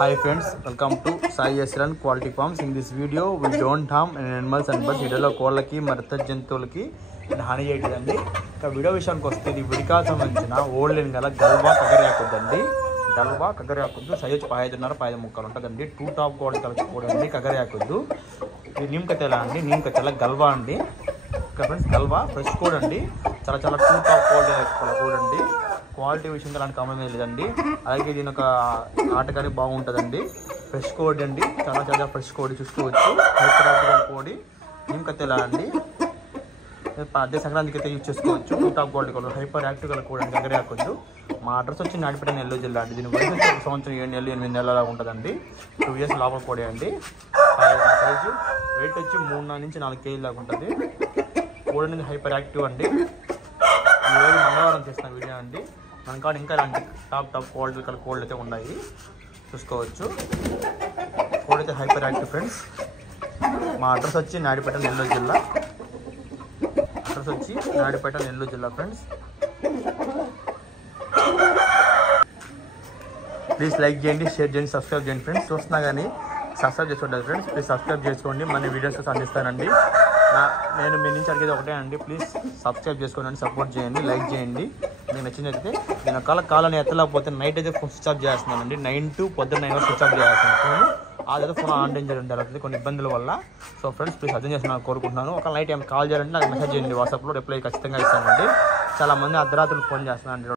Hi friends, welcome to Sai Yasran Quality Farms. In this video, we don't harm animals and birds. వీడియోలో కోళ్ళకి మరిత జంతువులకి హాని చేయట్లేదండి. ఇక వీడియో విషయానికి వస్తే ఇది విడికా సంబంధించిన ఓల్డ్ లైన్ గల గల్వా కగర్యాకుద్దండి. గల్వా కగర్యాకుద్దు సైజ్ 5.5 ముక్కలు ఉంటుందండి. 2 టాప్ క్వాలిటీ కలుపుకోవడండి కగర్యాకుద్దు. ఇది నీమ్కతెల అండి, నీమ్కతెల గల్వా అండి. ఇక ఫ్రెండ్స్ గల్వా ఫ్రెష్ కోడ్ అండి, చాలా 2 టాప్ క్వాలిటీ కోడ్ అండి. క్వాలిటీ విషయంలో అలాంటి కామెంట్ లేదండి. అలాగే దీని ఒక ఆటగాని బాగుంటుందండి. ఫ్రెష్ కోడి అండి, చాలా ఫ్రెష్ కోడి చూసుకోవచ్చు. హైపర్ కోడి నీమ్కతెల అండి. అదే సంక్రాంతికి అయితే యూజ్ చేసుకోవచ్చు. 2 టాప్ క్వాలిటీ కోడి హైపర్ యాక్టివ్ గల కోడి అండి కగర్యాకుద్దు. మా అడ్రస్ వచ్చి నాడిపేట నెల్లూరు జిల్లా అండి. దీని వయసు వచ్చి 1 సంవత్సరం 7 నెలలు 8 నెలల ఉంటుందండి. 2 years లోపల కోడి అండి. సైజు వెయిట్ వచ్చి 3 నుంచి 4 kg దాకా ఉంటుంది. కోడి అనేది హైపర్ యాక్టివ్ అండి. ఈరోజు మంగళవారం చేసిన వీడియో అండి. మన కాడ ఇంకా ఇలాంటి టాప్ క్వాలిటీ కల కోళ్ళు అయితే ఉన్నాయి, చూసుకోవచ్చు. కోడి అయితే హైపర్ యాక్టివ్ ఫ్రెండ్స్. మా అడ్రస్ వచ్చి నాడిపేట నెల్లూరు జిల్లా. ఫ్రెండ్స్ ప్లీజ్ లైక్ చేయండి, షేర్ చేయండి, సబ్స్క్రైబ్ చేయండి ఫ్రెండ్స్. చూస్తున్నా కానీ సబ్స్క్రైబ్ చేసుకోండి ఫ్రెండ్స్. ప్లీజ్ సబ్స్క్రైబ్ చేసుకోండి, మన వీడియోస్ అందిస్తానండి. నేను మీ నుంచి అడిగేది ఒకటే అండి, ప్లీజ్ సబ్స్క్రైబ్ చేసుకోండి, సపోర్ట్ చేయండి, లైక్ చేయండి. మీకు నచ్చినట్లయితే నేను కాలని ఎత్తలేకపోతే నైట్ అయితే ఫోన్ స్విచ్ ఆఫ్ చేస్తున్నానండి. 9 to పొద్దున్న 9 వరకు స్విచ్ ఆఫ్ చేస్తున్నాను ఫోన్. అదైతే ఫోన్ ఆన్ డేంజర్ జరుగుతుంది కొన్ని ఇబ్బందుల వల్ల. సో ఫ్రెండ్స్ ప్లీజ్ అర్థం చేస్తున్నాను కోరుకుంటున్నాను. ఒక నైట్ ఏమైనా కాల్ చేయాలంటే నాకు మెసేజ్ చేయండి, వాట్సాప్లో రిప్లై ఖచ్చితంగా ఇస్తానండి. చాలా మంది అర్ధరాత్రులు ఫోన్ చేస్తున్నాను.